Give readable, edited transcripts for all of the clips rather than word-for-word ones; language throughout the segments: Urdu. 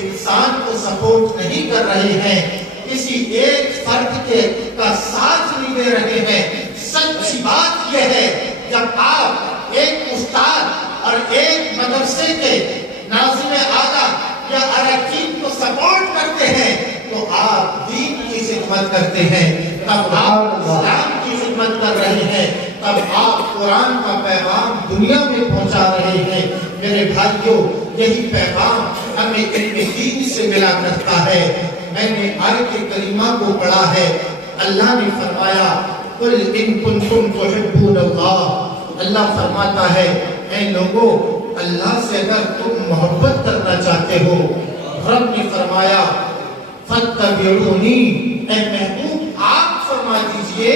انسان کو سپورٹ نہیں کر رہے ہیں، کسی ایک فرد کا ساتھ نہیں دے رہے ہیں۔ سچی بات یہ ہے، جب آپ ایک استاد اور ایک مدرسے کے ناظم اعلیٰ یا اراکین کو سپورٹ کرتے ہیں تو آپ دین کی خدمت کرتے ہیں، تب آپ اسلام کی خدمت کر رہے ہیں، تب آپ قرآن کا پیغام دنیا میں پہنچا رہے ہیں۔ میرے بھائیوں، یہی پیغام ہمیں علم دین سے ملا کرتا ہے۔ میں نے آیت کریمہ کو پڑھا ہے، اللہ نے فرمایا قُلْ إِن كُنتُمْ تُحِبُّونَ اللَّهَ، اللہ فرماتا ہے اے لوگوں، اللہ سے اگر تم محبت کرنا چاہتے ہو، رب نے فرمایا فَاتَّبِعُونِي، اے محبوب آپ فرما دیجئے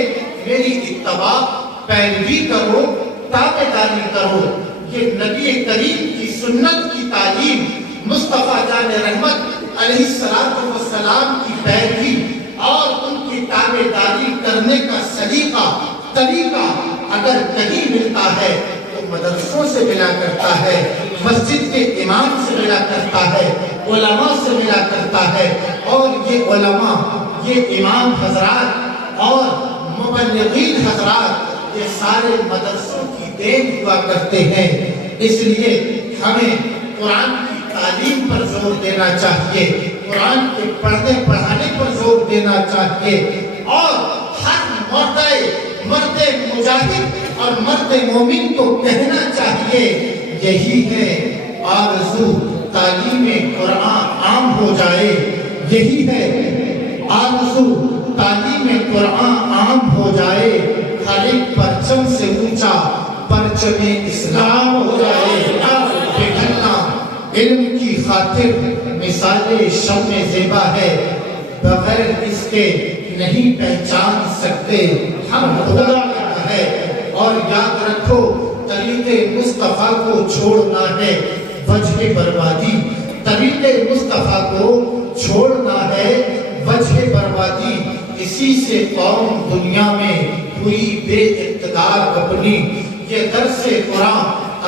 میری اتباع پیروی کرو، تابعداری کرو۔ یہ نبی کریم کی سنت کی تعلیم، مصطفیٰ جان رحمت علیہ السلام کی پیروی اور ان کی تابعداری کرنے کا طریقہ اگر کہیں ملتا ہے تو مدرسوں سے ملا کرتا ہے، مسجد کے امام سے ملا کرتا ہے، علماء سے ملا کرتا ہے، اور یہ علماء، یہ امام حضرات اور مبلغین حضرات یہ سارے مدرسوں کی دین ہوا کرتے ہیں۔ اس لیے ہمیں قرآن کی تعلیم پر زور دینا چاہیے، قرآن کے پڑھنے پڑھانے پر زور دینا چاہیے، اور ہر مرد مجاہد اور مرد مومن کو کہنا چاہیے، یہی ہے آرزو تعلیم قرآن عام ہو جائے، یہی ہے آرزو تعلیم قرآن عام ہو جائے، ہر ایک پرچم سے اونچا پرچم اسلام ہو جائے۔ پگھلنا علم کی خاطر مثال شمع زیبا ہے، بغیر اس کے نہیں پہچان سکتے ہم خدا کا ہے۔ اور یاد رکھو طریق مصطفیٰ کو چھوڑنا ہے وجہ بربادی، طریق مصطفیٰ کو چھوڑنا ہے وجہ بربادی، اسی سے قوم دنیا میں ہوئی بے اقتدار اپنی۔ یہ درس قرآن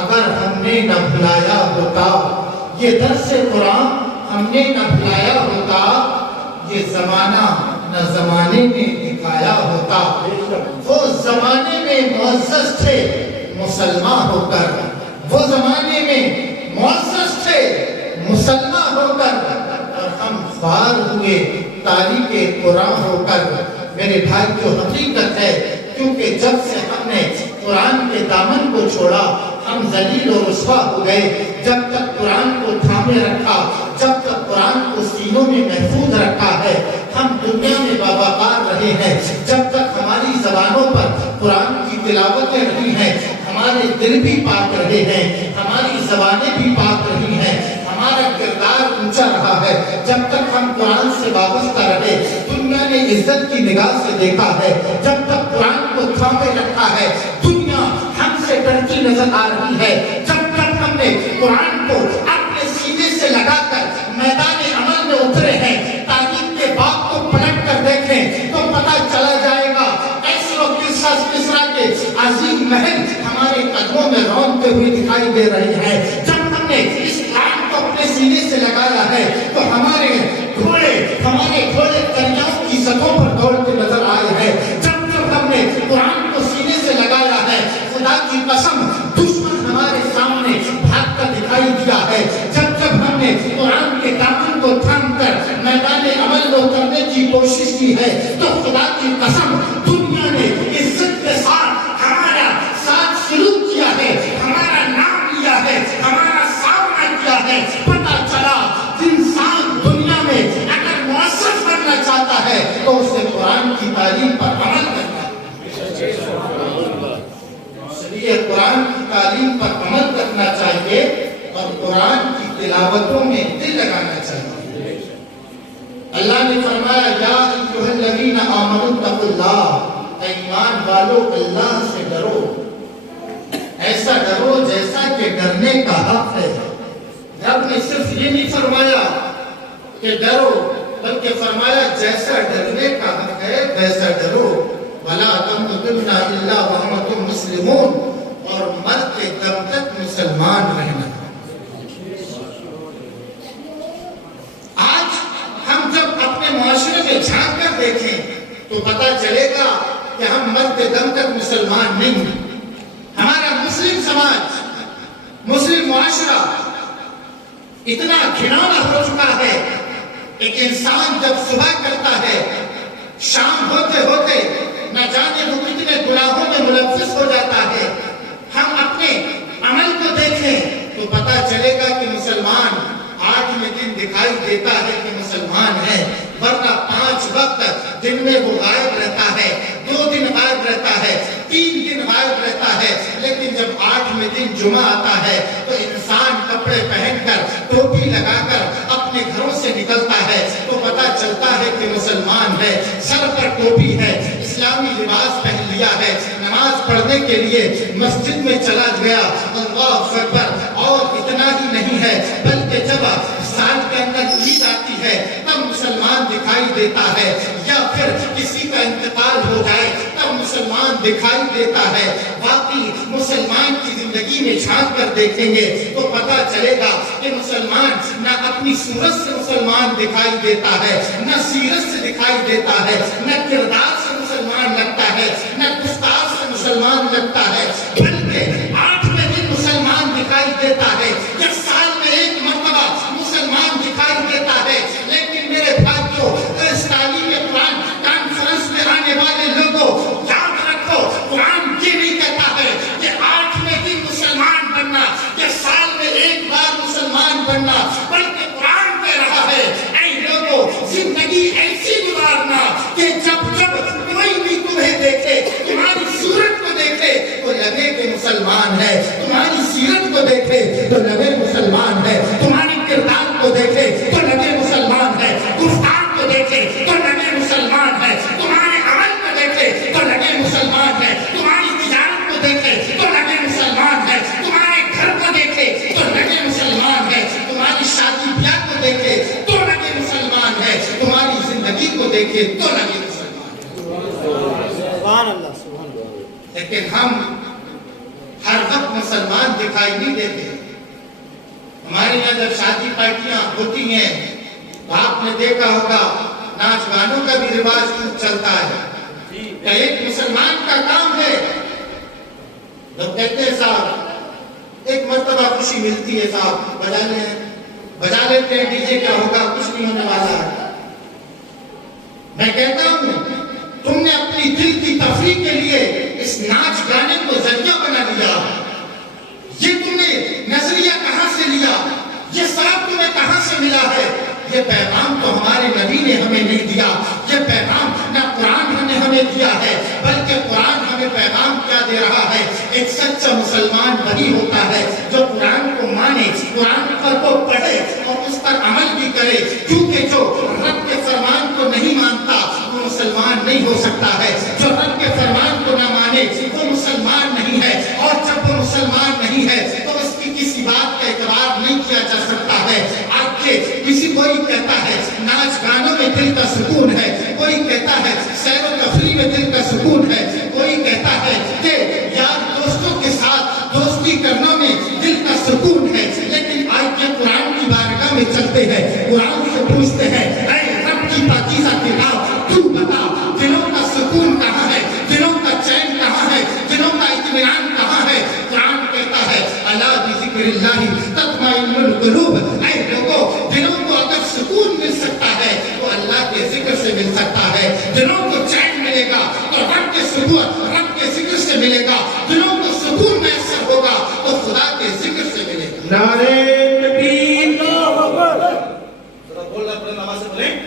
اگر ہم نے نہ بھلایا ہوتا، یہ درس قرآن ہم نے نہ بھلایا ہوتا، یہ زمانہ نہ زمانے میں دکھایا ہوتا۔ وہ زمانے میں معزز تھے مسلمان ہو کر، وہ زمانے میں معزز تھے مسلمان ہو کر، اور ہم خوار ہوئے تاریخ قرآن ہو کر۔ میرے بھائی جو حقیقت ہے، کیونکہ جب سے ہم نے قرآن کے دامن کو چھوڑا ہم ذلیل و رسوا ہو گئے۔ جب تک قرآن کو تھامے رکھا، جب تک قرآن کو سینوں میں محفوظ رکھا ہے، ہم دنیا میں باوقار رہے ہیں۔ جب تک ہماری زبانوں پر قرآن کی تلاوتیں رہی ہیں، ہمارے دل بھی پاک رہے ہیں، ہماری زبانیں بھی پاک رہی ہیں، ہمارا کردار اونچا رہا ہے۔ جب تک ہم قرآن سے وابستہ رہے، دنیا نے عزت کی نگاہ سے دیکھا ہے۔ جب تک قرآن کو تھامے رکھا ہے، دنیا ہم سے ڈرتی نظر آ رہی ہے۔ جب تک ہم نے قرآن کو اپنے سینے سے لگا کر میدان عمل میں اترے ہیں، تاریخ کے باغ کو پلٹ کر دیکھیں تو پتہ چلا جائے گا کیسر و کسریٰ کے عظیم محل ہمارے قدموں میں رونقتے ہوئے دکھائی دے رہی ہے۔ جب ہم نے اس قرآن کو اپنے سینے سے لگایا ہے تو ہمارے گھوڑے دریاؤں کی سطحوں پر دوڑتے نظر آئے ہیں۔ جب ہم نے قرآن کو سینے سے لگایا ہے، خدا کی قسم دشمن ہمارے سامنے بھاگ کر دکھائی دیا ہے۔ جب ہم نے قرآن کے دامن کو تھام کر میدان عمل میں اترنے کی کوشش کی ہے تو خدا کی قسم دنیا نے عزت کے ساتھ ہمارا ساتھ سلوک کیا ہے، ہمارا نام لیا ہے، ہمارا سامنا کیا ہے۔ پتہ چلا انسان دنیا میں اگر معزز بننا چاہتا ہے تو اسے قرآن کی تعلیم پر عمل کرنا ہے۔ اس لیے قرآن کی تعلیم پر عمل کرنا چاہیے اور قرآن کی تلاوتوں میں دل لگانا چاہیے۔ اللہ نے فرمایا یا ایھا الذین آمنوا اتقوا اللہ، ایمان والو اللہ سے ڈرو، ایسا ڈرو جیسا کہ ڈرنے کا حق ہے۔ رب نے صرف یہ نہیں فرمایا کہ ڈرو، بلکہ فرمایا جیسا ڈرنے کا حق ہے ویسا ڈرو۔ وَلَا تَمُوتُنَّ إِلَّا وَأَنْتُم مُّسْلِمُونَ، اور مرتے دم تک مسلمان رہنا۔ میں جھانک کر دیکھیں تو پتہ چلے گا کہ ہم مرتے دم تک مسلمان نہیں ہیں۔ ہمارا مسلم سماج، مسلم معاشرہ اتنا گھناؤنا ہو چکا ہے۔ ایک انسان جب صبح کرتا ہے، شام ہوتے ہوتے نہ جانے وہ کتنے گناہوں میں ملوث ہو جاتا ہے۔ ہم اپنے عمل کو دیکھیں تو پتہ چلے گا کہ مسلمان 8ویں دن دکھائی دیتا ہے کہ مسلمان ہے، ورنہ 5 وقت دن میں وہ غائب رہتا ہے، 2 دن غائب رہتا ہے، 3 دن غائب رہتا ہے۔ لیکن جب 8ویں دن جمعہ آتا ہے تو انسان کپڑے پہن کر، ٹوپی لگا کر اپنے گھروں سے نکلتا ہے تو پتہ چلتا ہے کہ مسلمان ہے، سر پر ٹوپی ہے، اسلامی لباس پہن لیا ہے، نماز پڑھنے کے لیے مسجد میں چلا گیا، اللہ اکبر۔ اور اتنا ہی نہیں ہے بلکہ جب سال کے اندر عید آتی ہے تب مسلمان دکھائی دیتا ہے، یا پھر کسی کا انتقال ہو جائے تب مسلمان دکھائی دیتا ہے۔ باقی مسلمان کی زندگی میں جھانک کر دیکھیں گے تو پتہ چلے گا کہ مسلمان نہ اپنی صورت سے مسلمان دکھائی دیتا ہے، نہ سیرت سے دکھائی دیتا ہے، نہ کردار سے مسلمان لگتا ہے، نہ گفتار سے مسلمان لگتا ہے، بلکہ 8ویں دن مسلمان دکھائی دیتا ہے، یا سال میں 1 مرتبہ مسلمان دکھائی دیتا ہے۔ لیکن میرے بھائیوں، اس تعلیم قرآن کانفرنس میں آنے والے لوگوں، یاد رکھو قرآن یہ نہیں کہتا ہے کہ 8ویں دن مسلمان بننا یا سال میں 1 بار مسلمان بننا، بلکہ قرآن کہہ رہا ہے اے لوگوں زندگی ایسی گزارنا کہ جب جب کوئی بھی تمہیں دیکھے، تمہاری صورت کو دیکھے تو لگے کہ مسلمان ہے، تمہاری سیرت کو دیکھے تو لگے مسلمان ہے، تمہاری کردار کو دیکھے تو لگے مسلمان ہے، گفتار کو دیکھے تو لگے مسلمان ہے، تمہارے عمل کو دیکھے تو لگے مسلمان ہے، تمہاری تجارت کو دیکھے تو لگے مسلمان ہے، تمہارے گھر کو دیکھے تو لگے مسلمان ہے، تمہاری شادی بیاہ کو دیکھے تو لگے مسلمان ہے، تمہاری زندگی کو دیکھے تو لگے مسلمان ہے۔ سبحان اللہ، سبحان اللہ۔ لیکن ہم ہر وقت مسلمان دکھائی نہیں دیتے۔ ہمارے یہاں جب شادی پارٹیاں ہوتی ہیں تو آپ نے دیکھا ہوگا ناچ گانوں کا بھی رواج خوب چلتا ہے، ایک مسلمان کا کام ہے۔ لوگ کہتے ہیں صاحب ایک مرتبہ خوشی ملتی ہے، صاحب بجا لیتے ہیں، ڈی جے کیا ہوگا، کچھ نہیں ہونے والا ہے۔ میں کہتا ہوں تم نے اپنی دل کی تفریح کے لیے اس ناچ گانے کو ذریعہ بنا لیا، یہ تم نے نظریہ کہاں سے لیا، یہ سب تمہیں کہاں سے ملا ہے؟ یہ پیغام تو ہمارے نبی نے ہمیں نہیں دیا، یہ پیغام نہ قرآن نے ہمیں دیا ہے، بلکہ قرآن ہمیں پیغام کیا دے رہا ہے؟ ایک سچا مسلمان وہی ہوتا ہے جو قرآن کو مانے، قرآن کو پڑھے اور اس پر عمل بھی کرے، کیونکہ جو رب کے فرمان کو نہیں مانتا وہ مسلمان نہیں ہو سکتا ہے، جو رب کے فرمان کو نہ مانے وہ مسلمان نہیں ہے، اور جب وہ مسلمان نہیں ہے تو اس کی کسی بات کا اعتبار نہیں کیا جا سکتا ہے۔ آپ کے کسی کوئی کہتا ہے ناچ گانوں میں دل کا سکون ہے، کوئی کہتا ہے سیر و تفریح میں دل کا سکون ہے، کوئی کہتا ہے کہ یار دوستوں کے ساتھ دوستی کرنے میں دل کا سکون ہے، لیکن آج کے قرآن کی بارگاہ میں چلتے ہیں، قرآن سے پوچھتے ہیں اے رب کی پاکیزہ کتاب تو بتا دلوں کا سکون کہاں ہے، دلوں کا چین کہاں ہے، دلوں کا اطمینان کہاں ہے؟ قرآن کہتا ہے الا بذکر اللہ تطمئن القلوب، اے لوگوں دلوں کو اگر سکون مل سکتا ہے تو اللہ کے ذکر سے مل سکتا ہے، دلوں کو چین ملے گا تو رب کے سکون، رب کے ذکر سے ملے گا، دلوں کو سکون میسر ہوگا تو خدا کے ذکر سے ملے گا۔ نعرہ تکبیر،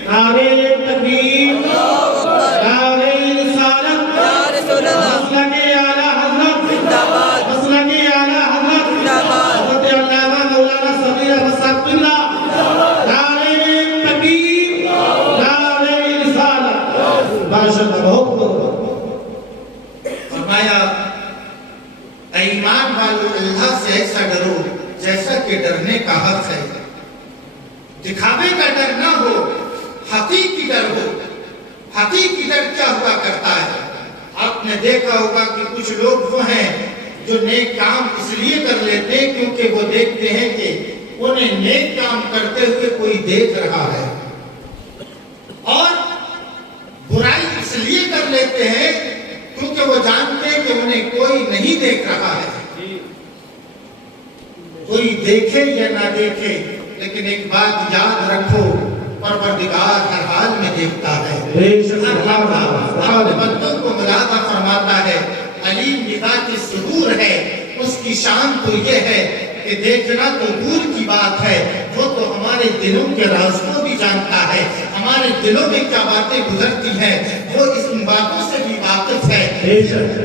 نعرہ تکبیر، نعرہ رسالت، مسلک اعلیٰ حضرت، مسلک اعلیٰ حضرت، حضرت علامہ مولانا صغیر احمد صاحب قبلہ، نعرہ تکبیر، نعرہ رسالت۔ ماشاءاللہ، بہت بہت فرمایا اے ایمان والو اللہ سے ایسا ڈرو جیسا کہ ڈرنے کا حق ہے، دکھاوے کا ڈر نہ ہو، حقیقی ڈر ہو۔ حقیقی ڈر کیا ہوا کرتا ہے؟ آپ نے دیکھا ہوگا کہ کچھ لوگ وہ ہیں جو نیک کام اس لیے کر لیتے ہیں کیونکہ وہ دیکھتے ہیں کہ انہیں نیک کام کرتے ہوئے کوئی دیکھ رہا ہے، اور میں کوئی نہیں دیکھ رہا ہے. کوئی دیکھے یا نہ دیکھے لیکن ایک بات یاد رکھو، پروردگار ہر حال میں دیکھتا ہے. اپنے بندوں کو ملاحظہ فرماتا ہے. علیم بذات الصدور ہے. اس کی شان تو یہ ہے کہ دیکھنا تو دور کی بات ہے، وہ تو ہمارے دلوں کے راز کو بھی جانتا ہے. ہمارے دلوں میں کیا باتیں گزرتی ہیں وہ ان باتوں سے بھی واقف ہے.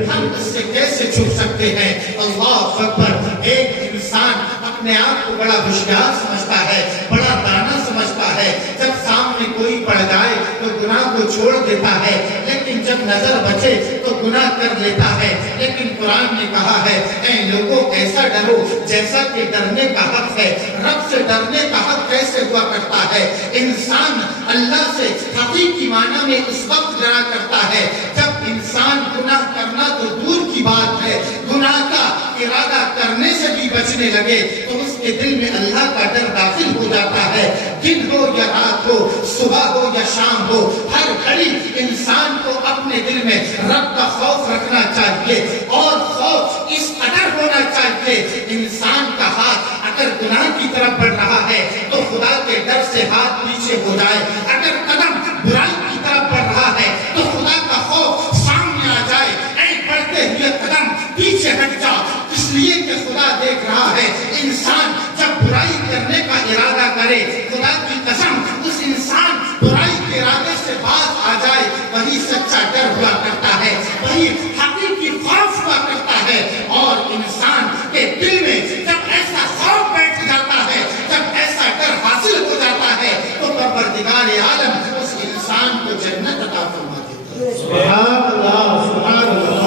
ہم اس سے کیسے چھپ سکتے ہیں؟ اللہ اکبر. ایک انسان اپنے آپ کو بڑا ہوشیار سمجھتا ہے، بڑا دانا سمجھتا ہے. جب سامنے کوئی پڑ جائے تو گناہ کو چھوڑ دیتا ہے، لیکن جب نظر بچے تو گناہ کر لیتا ہے. لیکن قرآن نے کہا ہے اے لوگوں ایسا ڈرو جیسا کہ ڈرنے کا حق ہے. رب سے ڈرنے کا حق کیسے ہوا کرتا ہے؟ انسان اللہ سے حقیقی معنی میں اس وقت ڈرا کرتا ہے جب انسان گناہ کرنا تو دور کی بات ہے، گناہ کا ارادہ کرنے سے بھی بچنے لگے تو اس کے دل میں اللہ کا ڈر داخل ہو جاتا ہے. دن ہو یا رات ہو، صبح ہو یا شام ہو، ہر گھڑی انسان کو اپنے دل میں رب کا خوف رکھنا چاہیے. اور خوف اس قدر ہونا چاہیے انسان کا ہاتھ اگر گناہ کی طرف بڑھ رہا ہے تو خدا کے ڈر سے ہاتھ پیچھے ہو جائے. اگر قدم برائی کی طرف بڑھ رہا ہے تو خدا کا خوف سامنے آ جائے. اے بڑھتے ہوئے قدم پیچھے ہٹ جا، اس لیے کہ خدا دیکھ رہا ہے. انسان جب برائی کرنے کا ارادہ کرے، خدا کی قسم اس انسان برائی کے ارادے سے باز آ جائے، وہی سچا ڈر ہوا کرتا ہے، وہی حقیقی خوف ہوا کرتا ہے. اور انسان کے دل میں جب ایسا خوف بیٹھ جاتا ہے، جب ایسا ڈر حاصل ہو جاتا ہے تو پروردگار عالم اس انسان کو جنت عطا فرما دیتا ہے. سبحان اللہ، سبحان اللہ.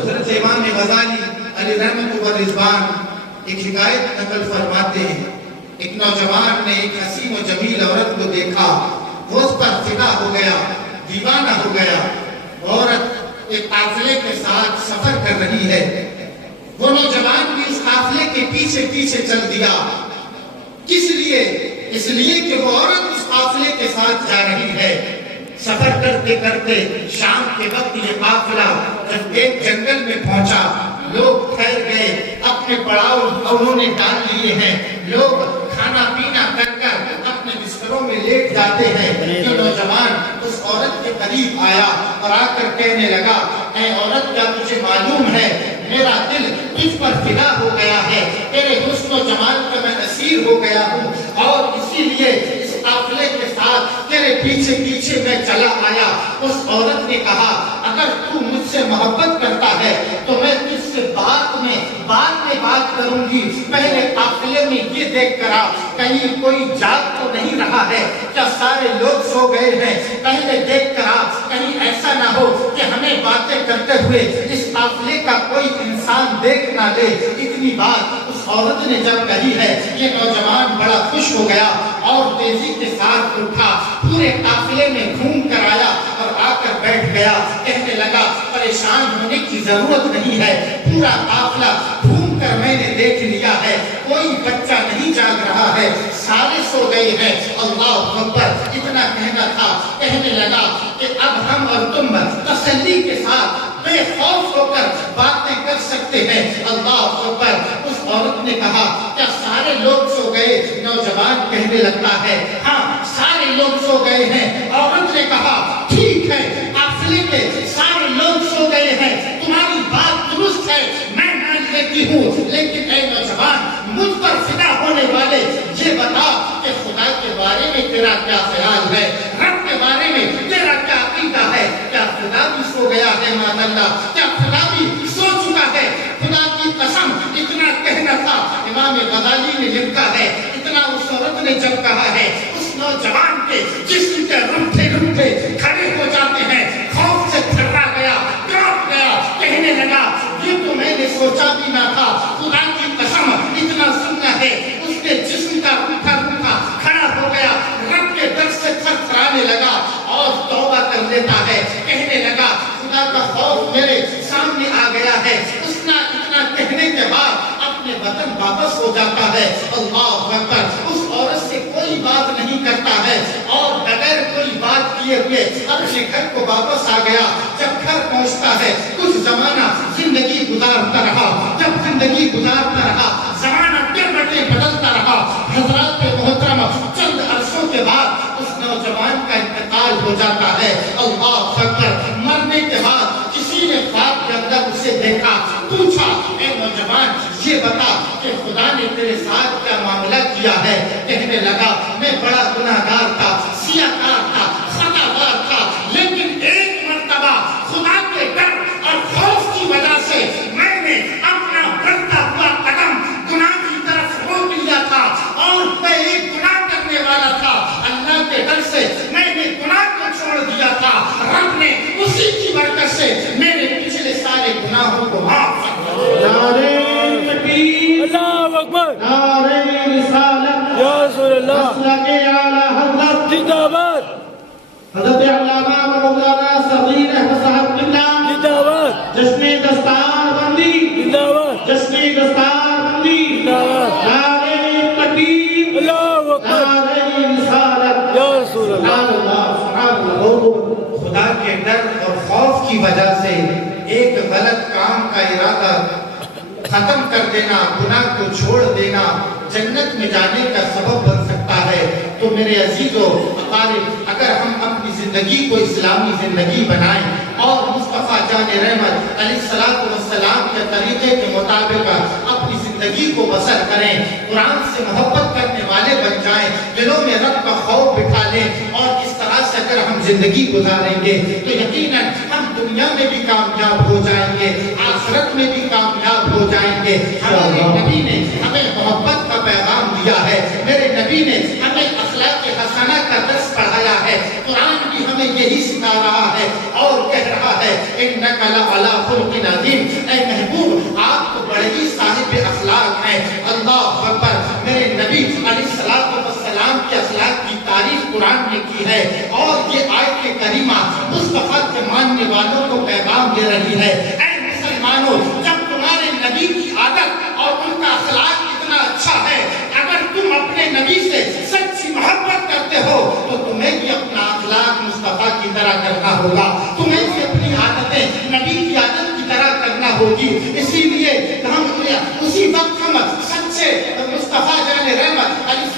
حضرت امام غزالی علیہ رحمۃ و رضوان ایک حکایت نقل فرماتے ہیں. ایک نوجوان نے ایک حسین و جمیل عورت کو دیکھا، وہ اس پر فدا ہو گیا، دیوانہ ہو گیا. عورت ایک قافلے کے ساتھ سفر کر رہی ہے، وہ نوجوان بھی اس قافلے کے پیچھے پیچھے چل دیا. کس لیے؟ اس لیے کہ وہ عورت اس قافلے کے ساتھ جا رہی ہے. سفر کرتے کرتے شام کے وقت یہ قافلہ جب ایک جنگل میں پہنچا، لوگ ٹھہر گئے، اپنے پڑاؤ انہوں نے ڈال لیے ہیں. لوگ کھانا پینا کر کر اپنے بستروں میں لیٹ جاتے ہیں. یہ نوجوان اس عورت کے قریب آیا اور آ کر کہنے لگا اے عورت، کیا تجھے معلوم ہے میرا دل تجھ پر فدا ہو گیا ہے، تیرے حسن و جمال کا میں اسیر ہو گیا ہوں اور اسی لیے اس قافلے کے ساتھ تیرے پیچھے پیچھے میں چلا آیا. اس عورت نے کہا اگر تو مجھ سے محبت کرتا ہے تو میں تجھ سے بعد میں بات کروں گی. پہلے قافلے میں یہ دیکھ کر آ کہیں کوئی جاگ تو نہیں رہا ہے، کیا سارے لوگ سو گئے ہیں. پہلے دیکھ کر آ کہیں ایسا نہ ہو کہ ہمیں باتیں کرتے ہوئے اس قافلے کا کوئی انسان دیکھ نہ لے. اتنی بات اس عورت نے جب کہی ہے یہ نوجوان بڑا خوش ہو گیا اور تیزی کے ساتھ اٹھا، پورے قافلے میں گھوم کر آیا اور آ کر بیٹھ گیا. کہنے لگا پریشان ہونے کی ضرورت نہیں ہے، پورا قافلہ گھوم کر میں نے دیکھ لیا ہے، کوئی بچہ نہیں جاگ رہا ہے، سارے سو گئے ہیں. اللہ اکبر. اتنا کہنا تھا، کہنے لگا کہ اب ہم اور تم تسلی کے ساتھ بے خوف ہو کر باتیں کر سکتے ہیں. اللہ اکبر. اس عورت نے کہا کیا سارے لوگ سو گئے؟ نوجوان کہنے لگتا ہے ہاں سارے لوگ سو گئے ہیں. عورت نے کہا ٹھیک ہے، قافلے کے سارے لوگ سو گئے ہیں، تمہاری بات درست ہے، میں مان لیتی ہوں. لیکن اے نوجوان، مجھ پر فدا ہونے والے یہ بتا کہ خدا کے بارے میں تیرا کیا خیال ہے، رب کے بارے میں تیرا کیا عقیدہ ہے؟ کیا خدا بھی سو گیا ہے؟ ماذ اللہ، کیا خدا بھی سو چکا ہے؟ خدا کی قسم. اتنا کہنا تھا. امام غزالی نے لکھا ہے اتنا اس عورت نے جب کہا ہے اس نوجوان کے جسم کے رونگٹے کھڑے ہو جاتے ہیں، خوف سے تھرا گیا، کانپ گیا. کہنے لگا یہ تو میں نے سوچا بھی نہ تھا. خدا کی قسم اتنا سننا ہے. اس کے جسم کا روٹھا کھڑا ہو گیا، رب کے ڈر سے تھرتھرانے لگا اور توبہ کر لیتا ہے. کہنے لگا خدا کا خوف میرے سامنے آ گیا ہے. اتنا کہنے کے بعد اپنے وطن واپس ہو جاتا ہے. اللہ اکبر. اس عورت سے کوئی بات نہیں کرتا ہے اور بغیر کوئی بات کیے ہوئے اپنے گھر کو واپس آ گیا. جب گھر پہنچتا ہے کچھ زمانہ زندگی گزارتا رہا، جب زندگی گزارتا رہا، زمانہ ٹربٹیں بدلتا رہا، حضرات محترم چند عرصوں کے بعد اس نوجوان کا انتقال ہو جاتا ہے۔ اللہ اکبر، مرنے کے بعد کسی نے خواب کے اندر اسے دیکھا، پوچھا اے نوجوان یہ بتا کہ خدا نے تیرے ساتھ کیا معاملہ کیا ہے؟ کہنے لگا میں بڑا گناہگار تھا، سیاہکار تھا، خطاکار تھا، لیکن ایک مرتبہ خدا کے ڈر اور خوف کی وجہ سے میں نے اپنا بڑھتا ہوا قدم گناہ کی طرف روک لیا تھا، اور میں ایک گناہ کرنے والا تھا، اللہ کے ڈر سے میں نے گناہ کو چھوڑ دیا تھا، رب نے اسی کی برکت سے میرے پچھلے سارے گناہوں کو معاف کر دیا۔ نعرہ تکبیر، اللہ اکبر، نعرہ رسالت، یا رسول اللہ، مسلک اعلی حضرت زندہ باد، حضرت علامہ مولانا صغیر احمد صاحب قبلہ، زندہ باد، جشن دستار بندی، زندہ باد، جشن دستار بندی، زندہ باد، نعرہ تکبیر، اللہ اکبر، نعرہ رسالت، یا رسول اللہ، سبحان اللہ، سبحان اللہ، بہت بہت خدا کے ڈر اور خوف کی وجہ سے ایک غلط کام کا ارادہ ختم کر دینا، گناہ کو چھوڑ دینا جنت میں جانے کا سبب بن سکتا ہے۔ تو میرے عزیزو اقارب، اگر ہم اپنی زندگی کو اسلامی زندگی بنائیں اور مصطفیٰ جان رحمت علیہ السلام کے طریقے کے مطابق اپنی زندگی کو بسر کریں، قرآن سے محبت کرنے والے بن جائیں، دلوں میں رب کا خوف بٹھا لیں، اور اس طرح سے اگر ہم زندگی گزاریں گے تو یقیناً ہم دنیا میں بھی کامیاب ہو جائیں گے، آخرت میں بھی کامیاب ہو جائیں گے۔ ہمارے نبی نے ہمیں محبت کا پیغام دیا ہے، میرے نبی نے ہمیں اخلاق حسنہ کا درس پڑھایا ہے، قرآن بھی ہمیں یہی سکھا رہا ہے اور کہہ رہا ہے اِنَّكَ لَعَلَىٰ خُلُقٍ عَظِيمٍ، اے محبوب آپ تو بڑے ہی صاحب اخلاق ہیں۔ اللہ اکبر، میرے نبی علیہ السلام کے اخلاق کی تعریف قرآن نے کی ہے، اور یہ آیت کریمہ مصطفیٰ کے ماننے والوں کو پیغام دے رہی ہے۔ اے مسلمانوں، جب تمہارے نبی کی عادت اور ان کا اخلاق اتنا اچھا ہے، اگر تم اپنے نبی سے سچی محبت کرتے ہو تو تمہیں بھی اپنا اخلاق مصطفیٰ کی طرح کرنا ہوگا، تمہیں بھی اپنی عادتیں نبی کی عادت کی طرح کرنا ہوگی۔ اسی لیے ہم اسی وقت ہم سچے مصطفیٰ جان رحمت علیہ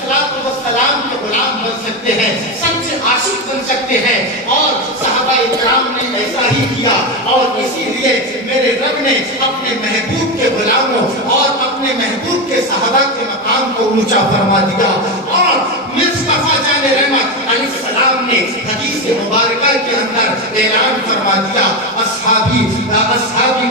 السلام کے غلام بن سکتے ہیں، سچے عاشق بن سکتے ہیں، اور صحابہ کرام نے ایسا ہی کیا، اور اسی لیے میرے رب نے اپنے محبوب کے غلاموں اور اپنے محبوب کے صحابہ کے مقام کو اونچا فرما دیا۔ اور مصطفیٰ جان رحمت علیہ السلام نے حدیث مبارکہ کے اندر اعلان فرما دیا، اصحابی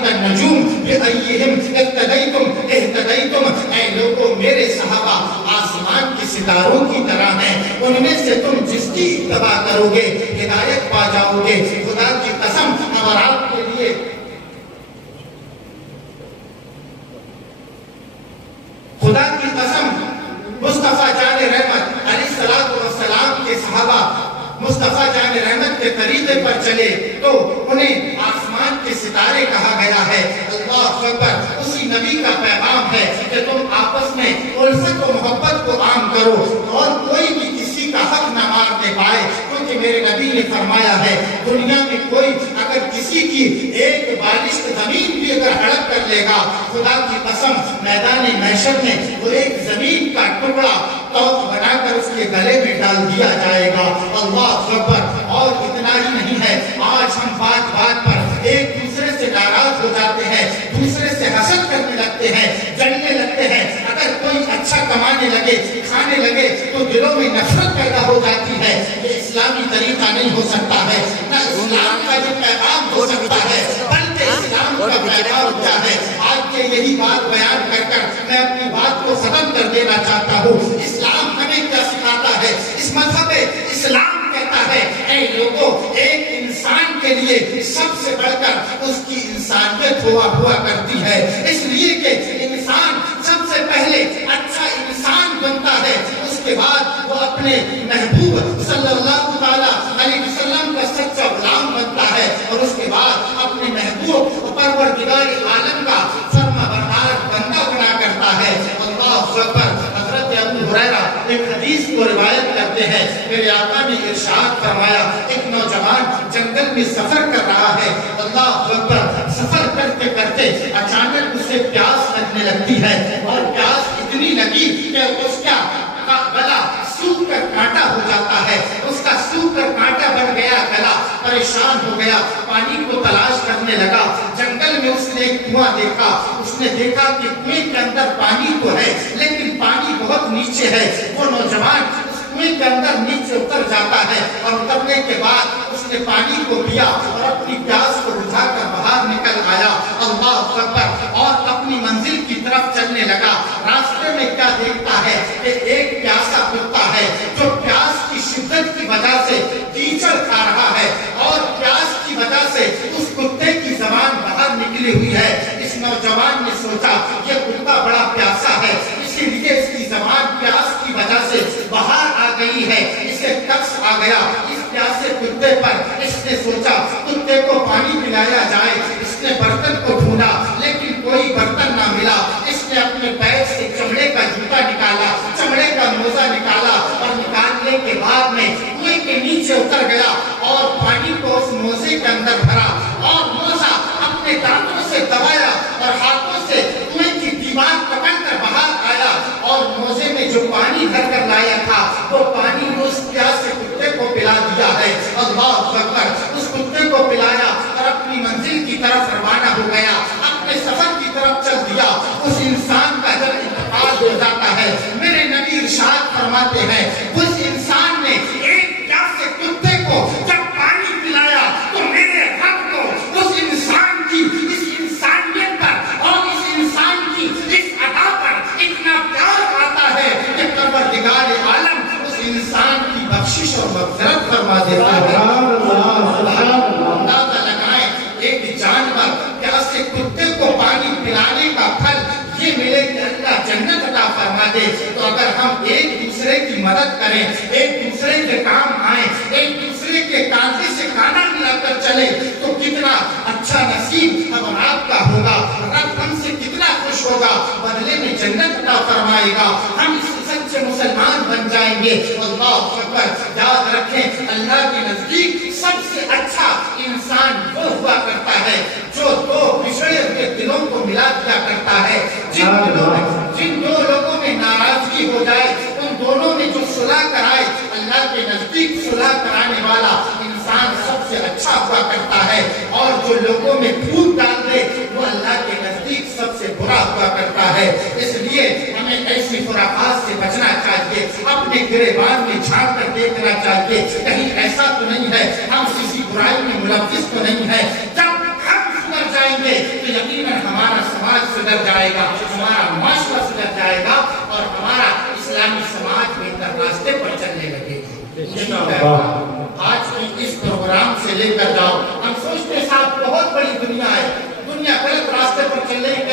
کالنجوم بأیہم اقتدیتم اہتدیتم، اے لوگوں میرے صحابہ آسمان کے ستاروں کی طرح ہیں، ان میں سے تم جس کی اتباع کرو گے ہدایت پا جاؤ گے۔ خدا کی قسم اور آپ کے لیے خدا کی قسم مصطفیٰ جان رحمت علیہ السلام کے صحابہ مصطفیٰ جان رحمت کے طریقے پر چلے تو انہیں آسمان کے ستارے کہا گیا ہے۔ اللہ اکبر، اسی نبی کا پیغام ہے کہ تم آپس میں الفت و محبت کو عام کرو، اور کوئی بھی کسی کا حق نہ مارنے پائے، کیونکہ میرے نبی نے فرمایا ہے دنیا میں کوئی اگر کسی کی ایک بالشت زمین بھی اگر ہڑپ کر لے گا، خدا کی قسم میدان محشر میں وہ ایک زمین کا ٹکڑا توق بنا کر اس کے گلے میں ڈال دیا جائے گا۔ اللہ اکبر، اور اتنا ہی نہیں ہے، آج ہم بات بات پر ایک دوسرے سے ناراض ہو جاتے ہیں، دوسرے سے حسد کرنے لگتے ہیں، جلنے لگتے ہیں، اگر کوئی اچھا کمانے لگے کھانے لگے تو دلوں میں نفرت پیدا ہو جاتی ہے۔ یہ اسلامی طریقہ نہیں ہو سکتا ہے، نہ اسلام کا یہ پیغام ہو سکتا ہے، بلکہ اسلام کا پیغام کیا ہے؟ آج کے یہی بات بیان کر کر میں اپنی بات کو ختم کر دینا چاہتا ہوں۔ اسلام ہمیں کیا سکھاتا ہے؟ اس مذہب اسلام کہتا ہے اے لوگوں، ایک انسان کے لیے سب سے بڑھ کر اس کی انسانیت ہوا کرتی ہے، اس لیے کہ انسان سب سے پہلے اچھا انسان بنتا ہے، اس کے بعد وہ اپنے محبوب صلی اللہ تعالی علیہ وسلم کا سچا غلام بنتا ہے، اور اس کے بعد اپنے محبوب پروردگار عالم کا فرما بردار بندہ بنا کرتا ہے۔ اللہ اکبر، حضرت ابو ہریرہ ایک حدیث کو روایت کرتے ہیں، میرے آقا نے ارشاد فرمایا ایک نوجوان جنگل میں سفر کر رہا ہے، اللہ اکبر، سفر کرتے کرتے کرتے اچانک اسے پیاس لگنے لگتی ہے اور پیاس اتنی لگی کہ اس کا گلا سوکھ کر کانٹا ہو جاتا ہے، اس کا سوکھ کر کانٹا بن گیا گلا، پریشان ہو گیا، پانی کو تلاش کرنے لگا۔ جنگل میں اس نے ایک کنواں دیکھا، اس نے دیکھا کہ کنویں کے اندر پانی تو ہے لیکن پانی بہت نیچے ہے۔ وہ نوجوان کنویں کے اندر نیچے اتر جاتا ہے اور اترنے کے بعد اس نے پانی کو پیا اور اپنی پیاس کو بجھا کر باہر نکل آیا، اللہ اکبر، اور اپنی منزل کی طرف چلنے لگا۔ راستے میں کیا دیکھتا ہے کہ ایک پیاسا کتا ہے جو پیاس کی شدت کی وجہ سے کیچڑ کھا رہا ہے اور پیاس کی وجہ سے اس کتے کی زبان باہر نکلی ہوئی ہے۔ اس نوجوان نے سوچا یہ کتا بڑا پیاسا ہے، اسی لیے اس کی زبان پیاس کی وجہ سے باہر آ گئی ہے، اسے قبض آ گیا اس پیاسے کتے پر۔ اس نے سوچا کتے کو پانی پلایا جائے، اس نے برتن کو ڈھونڈا لیکن کوئی برتن نہ ملا۔ اس نے اپنے پیر سے چمڑے کا جوتا نکالا، چمڑے کا موزہ نکالا اور نکالنے کے بعد میں کنویں کے نیچے اتر گیا اور پانی کو اس موزے کے اندر بھرا اور موزہ اپنے دانتوں سے دبایا اور ہاتھوں سے کنویں کی دیوار پکڑ کر باہر آیا اور موزے میں جو پانی بھر کر لایا تھا وہ پانی اس پیاسے کتے کو پلا دیا ہے۔ اللہ اکبر، اس کتے کو پلایا اور اپنی منزل کی طرف روانہ ہو گیا، اپنے سفر کی طرف چل دیا۔ اس انسان کا جب انتقال ہو جاتا ہے، میرے نبی ارشاد فرماتے ہیں اس انسان نے ایک پیاسے کتے کو جب پانی پلایا تو میرے رب کو اس انسان کی اس انسانیت پر اور اس انسان کی اس ادا پر اتنا پیار آتا ہے کہ پروردگار عالم اس انسان کی بخشش اور مغفرت فرما دیتا ہے۔ اندازہ لگائیں ایک جانور پیاسے کتے کو پانی پلانے کا پھل یہ ملے کہ اللہ جنت عطا فرما دے، تو اگر ہم ایک دوسرے کی مدد کریں، ایک دوسرے کے کام آئیں، ایک دوسرے کے کاندھے سے کانا ملا کر چلے تو کتنا اچھا نصیب ہم آپ کا ہوگا، رب ہم سے کتنا خوش ہوگا، بدلے میں جنت عطا فرمائے گا، ہم اس سچے مسلمان بن جائیں گے۔ اللہ اکبر، یاد رکھیں اللہ کے نزدیک سب سے اچھا انسان وہ ہوا کرتا ہے جو دو بچھڑے ہوئے دلوں کو ملا دیا کرتا ہے۔ جن دو لوگوں میں ناراضگی ہو جائے ان دونوں میں جو صلح کرائے، اللہ کے نزدیک صلح کرانے والا انسان سب سے اچھا ہوا کرتا ہے، اور جو لوگوں میں پھوٹ ڈال دے وہ اللہ کے نزدیک سب سے برا ہوا کرتا ہے۔ اس لیے ہمیں ایسی خرافات سے بچنا چاہیے، اپنے گریبان میں جھانک کر دیکھنا چاہیے کہیں ایسا تو نہیں ہے، ہم کسی برائی میں ملوث تو نہیں ہے۔ جب ہم سدھر جائیں گے تو یقیناً ہمارا سماج سدھر جائے گا، ہمارا معاشرہ سدھر جائے گا اور ہمارا اسلامی سماج بہتر راستے پر چلنے لگے گا۔ آج کی اس پروگرام سے لے کر جاؤ، ہم سوچتے صاحب بہت بڑی دنیا ہے، دنیا غلط راستے پر چل رہی ہے،